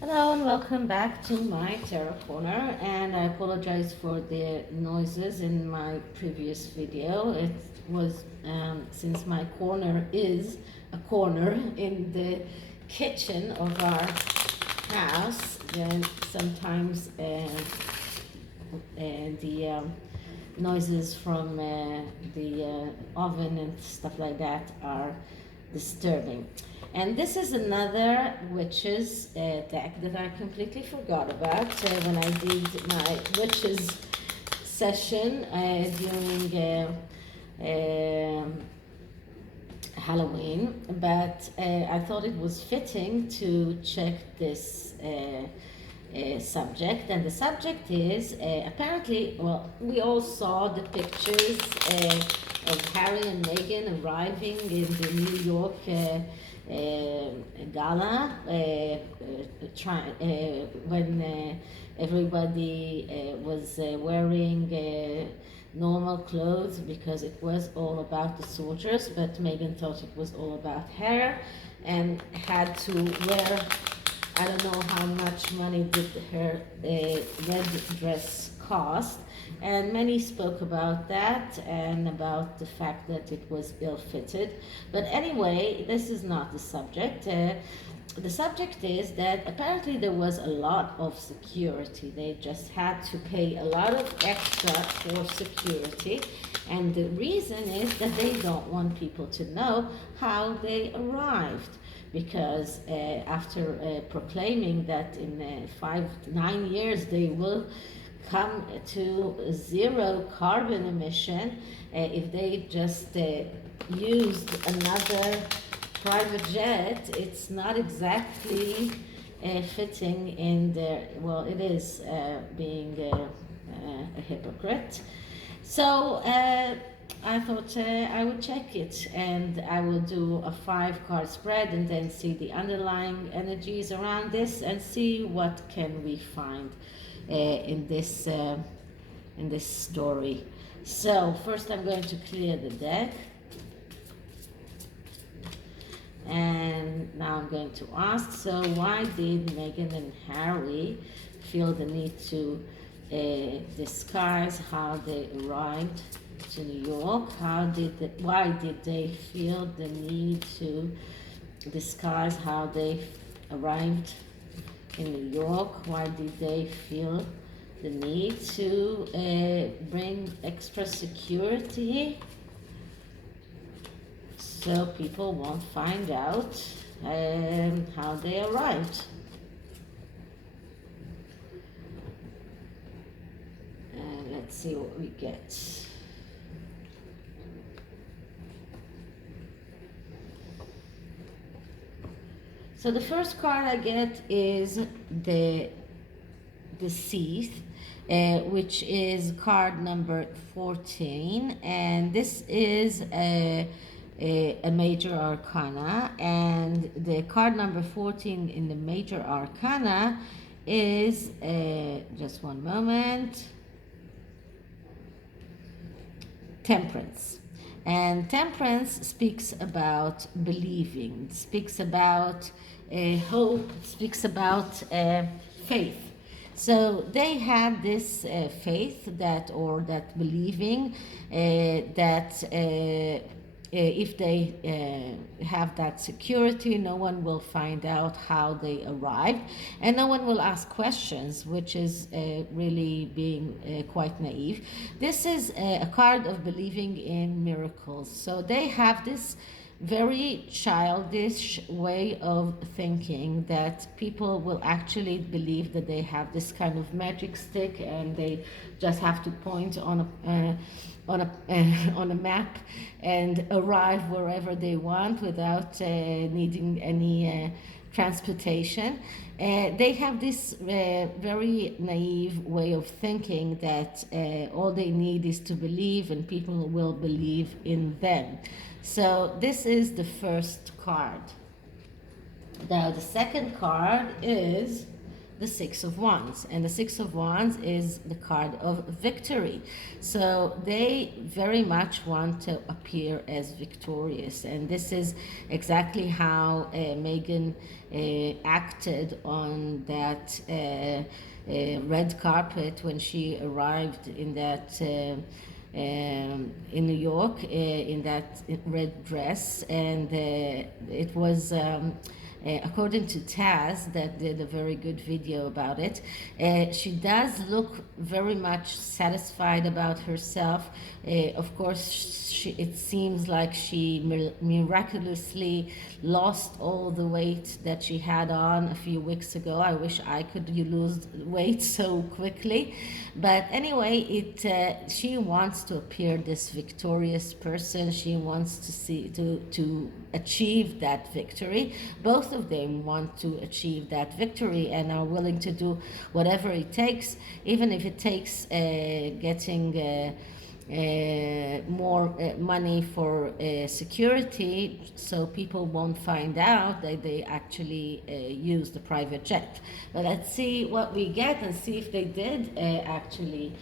Hello and welcome back to my tarot corner, and I apologize for the noises in my previous video. It was since my corner is a corner in the kitchen of our house, then sometimes the noises from the oven and stuff like that are disturbing. And this is another witches deck that I completely forgot about when I did my witches session during Halloween, but I thought it was fitting to check this subject. And the subject is apparently, well, we all saw the pictures of Harry and Meghan arriving in the New York gala when everybody was wearing normal clothes, because it was all about the soldiers, but Meghan thought it was all about her and had to wear, I don't know how much money did her red dress cost, and many spoke about that and about the fact that it was ill-fitted. But anyway, this is not the subject. The subject is that apparently there was a lot of security. They just had to pay a lot of extra for security, and the reason is that they don't want people to know how they arrived, because after proclaiming that in 9 years they will come to zero carbon emission, if they just used another private jet, it's not exactly fitting in their, well, it is being a hypocrite. So I thought I would check it, and I will do a 5-card spread and then see the underlying energies around this and see what can we find in this story. So first I'm going to clear the deck, and now I'm going to ask, so why did Meghan and Harry feel the need to disguise how they arrived to New York? Why did they feel the need to disguise how they arrived in New York? Why did they feel the need to bring extra security so people won't find out how they arrived? Let's see what we get. So the first card I get is the Deceased, which is card number 14, and this is a major arcana, and the card number 14 in the major arcana is just one moment, Temperance. And temperance speaks about believing, speaks about hope, speaks about faith. So they had this faith that, or that believing that if they have that security, no one will find out how they arrived, and no one will ask questions, which is really being quite naive. This is a card of believing in miracles. So they have this very childish way of thinking that people will actually believe that they have this kind of magic stick, and they just have to point on a map and arrive wherever they want without needing any transportation. They have this very naive way of thinking that all they need is to believe, and people will believe in them. So this is the first card. Now the second card is the Six of Wands. And the Six of Wands is the card of victory. So they very much want to appear as victorious. And this is exactly how Megan acted on that red carpet when she arrived in that in New York in that red dress, and it was according to Taz, that did a very good video about it. She does look very much satisfied about herself. Of course, it seems like she miraculously lost all the weight that she had on a few weeks ago. I wish I could lose weight so quickly. But anyway, she wants to appear this victorious person. She wants to achieve that victory. Both of them want to achieve that victory and are willing to do whatever it takes, even if it takes getting more money for security, so people won't find out that they actually use the private jet. But let's see what we get and see if they did actually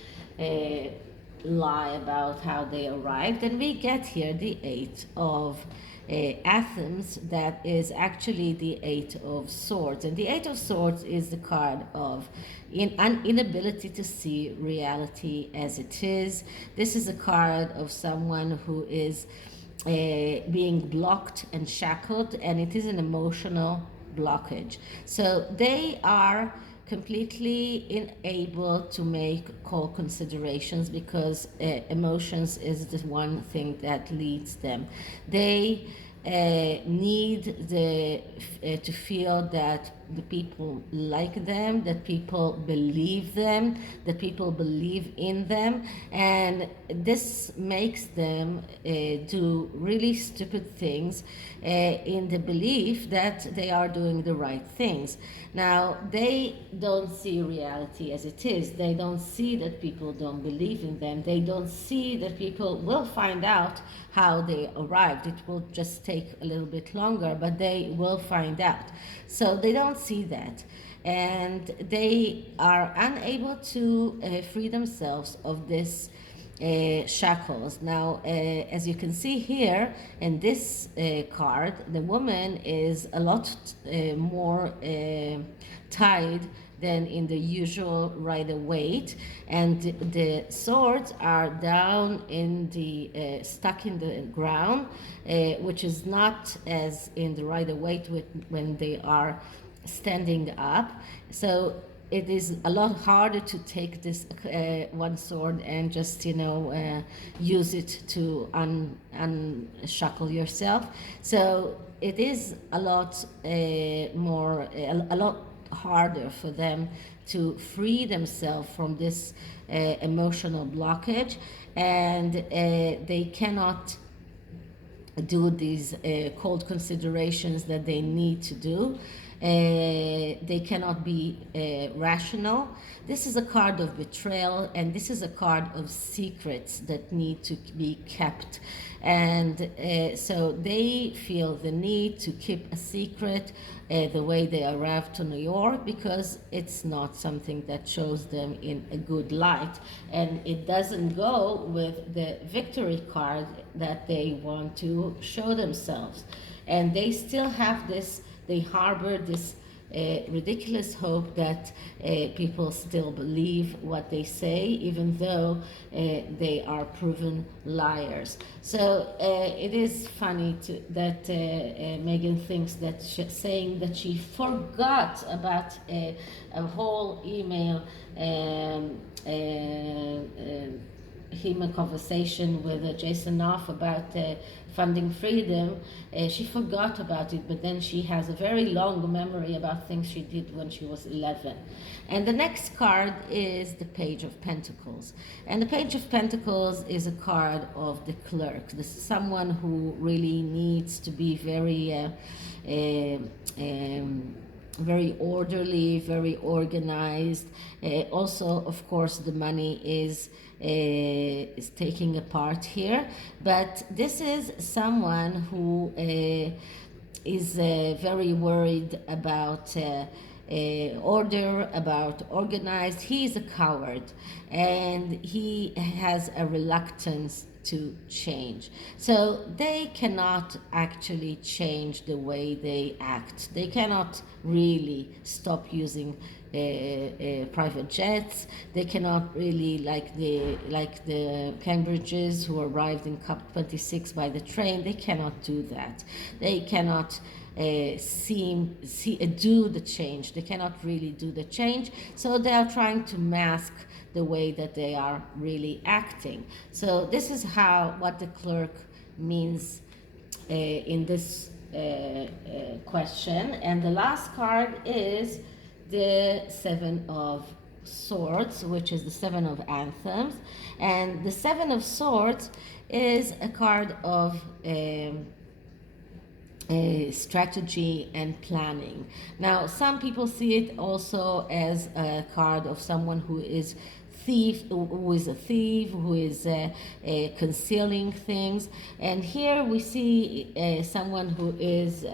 lie about how they arrived. And we get here the Eight of Athens, that is actually the Eight of Swords. And the Eight of Swords is the card of inability to see reality as it is. This is a card of someone who is being blocked and shackled, and it is an emotional blockage. So they are completely unable to make call considerations because emotions is the one thing that leads them. They need to feel that the people like them, that people believe them, that people believe in them, and this makes them do really stupid things in the belief that they are doing the right things. Now, they don't see reality as it is. They don't see that people don't believe in them. They don't see that people will find out how they arrived. It will just take a little bit longer, but they will find out. So they don't see that, and they are unable to free themselves of this shackles. Now, as you can see here in this card, the woman is a lot more tied than in the usual Rider-Waite, and the swords are down in the stuck in the ground, which is not as in the Rider-Waite when they are standing up. So it is a lot harder to take this one sword and just use it to unshackle yourself. So it is a lot a lot harder for them to free themselves from this emotional blockage, and they cannot do these cold considerations that they need to do. They cannot be rational. This is a card of betrayal, and this is a card of secrets that need to be kept. And so they feel the need to keep a secret the way they arrived to New York, because it's not something that shows them in a good light. And it doesn't go with the victory card that they want to show themselves. And they still have this, they harbor this ridiculous hope that people still believe what they say, even though they are proven liars. So it is funny that Megan thinks that saying that she forgot about a whole email him a conversation with Jason Knopf about funding freedom. She forgot about it, but then she has a very long memory about things she did when she was 11. And the next card is the Page of Pentacles. And the Page of Pentacles is a card of the clerk. This is someone who really needs to be very very orderly, very organized. Also, of course, the money is taking a part here, but this is someone who is very worried about order, about organized. He is a coward, and he has a reluctance to change. So they cannot actually change the way they act. They cannot really stop using private jets. They cannot really, like the Cambridges who arrived in COP26 by the train. They cannot do that. They cannot do the change. They cannot really do the change. So they are trying to mask the way that they are really acting. So this is what the clerk means in this question. And the last card is the Seven of Swords, which is the Seven of Anthems. And the Seven of Swords is a card of strategy and planning. Now, some people see it also as a card of someone who is a thief, who is concealing things. And here we see someone who is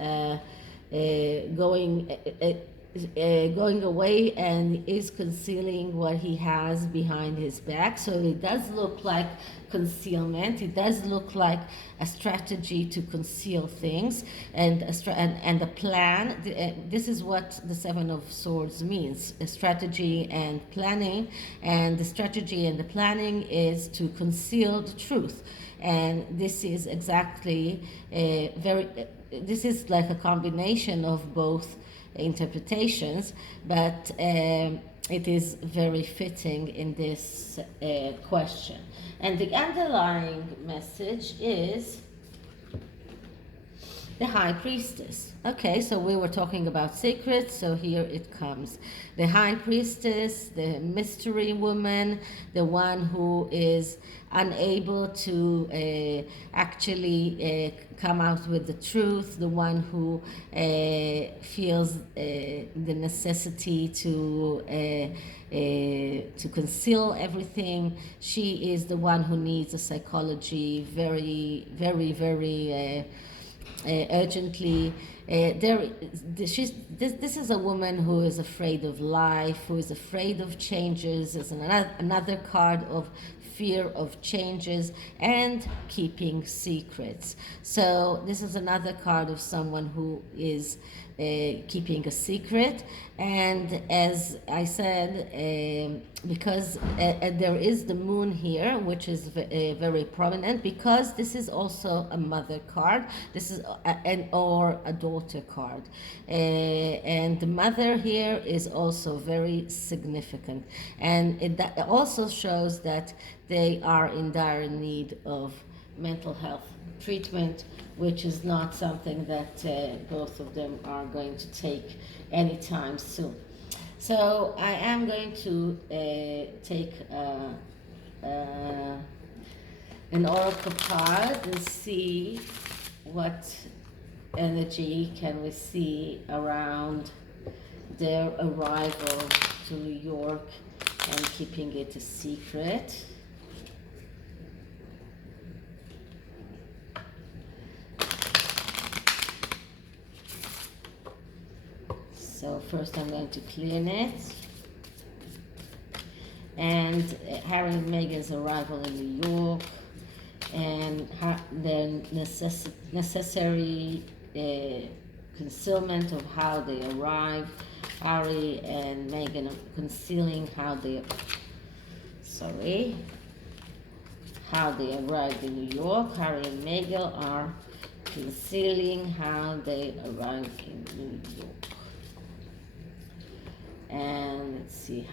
going away and is concealing what he has behind his back. So it does look like concealment. It does look like a strategy to conceal things and a plan. This is what the Seven of Swords means: a strategy and planning. And the strategy and the planning is to conceal the truth. And this is exactly this is like a combination of both interpretations, but it is very fitting in this question. And the underlying message is the High Priestess. Okay, so we were talking about secrets, so here it comes. The High Priestess, the mystery woman, the one who is unable to actually come out with the truth, the one who feels the necessity to conceal everything. She is the one who needs a psychology very, very, very urgently. This is a woman who is afraid of life, who is afraid of changes. It's another card of fear of changes and keeping secrets. So this is another card of someone who is keeping a secret. And as I said, because there is the moon here, which is very prominent, because this is also a mother card. This is or a daughter card, and the mother here is also very significant. And it also shows that they are in dire need of mental health treatment, which is not something that both of them are going to take anytime soon. So I am going to take an oracle card and see what energy can we see around their arrival to New York and keeping it a secret. So first I'm going to clean it. And Harry and Meghan's arrival in New York, and their necessary concealment of how they arrived. Harry and Meghan are concealing how they arrived in New York. Harry and Meghan are concealing how they arrived in New York. And let's see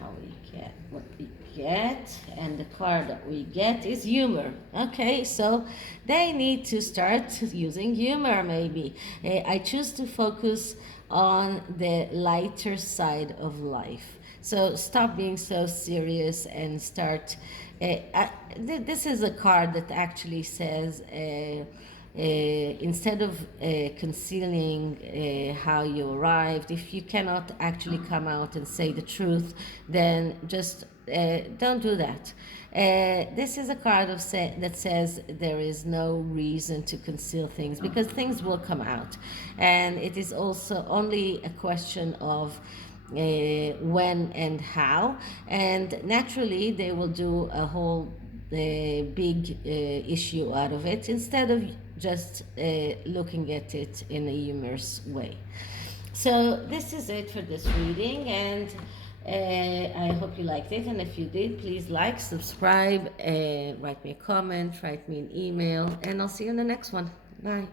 what we get. And the card that we get is humor. Okay, so they need to start using humor, maybe. I choose to focus on the lighter side of life. So stop being so serious and start. This is a card that actually says, instead of concealing how you arrived, if you cannot actually come out and say the truth, then just don't do that. This is a card that says there is no reason to conceal things, because things will come out, and it is also only a question of when and how, and naturally they will do a whole big issue out of it instead of just looking at it in a humorous way. So this is it for this reading, and I hope you liked it, and if you did, please like, subscribe, write me a comment, write me an email, and I'll see you in the next one. Bye.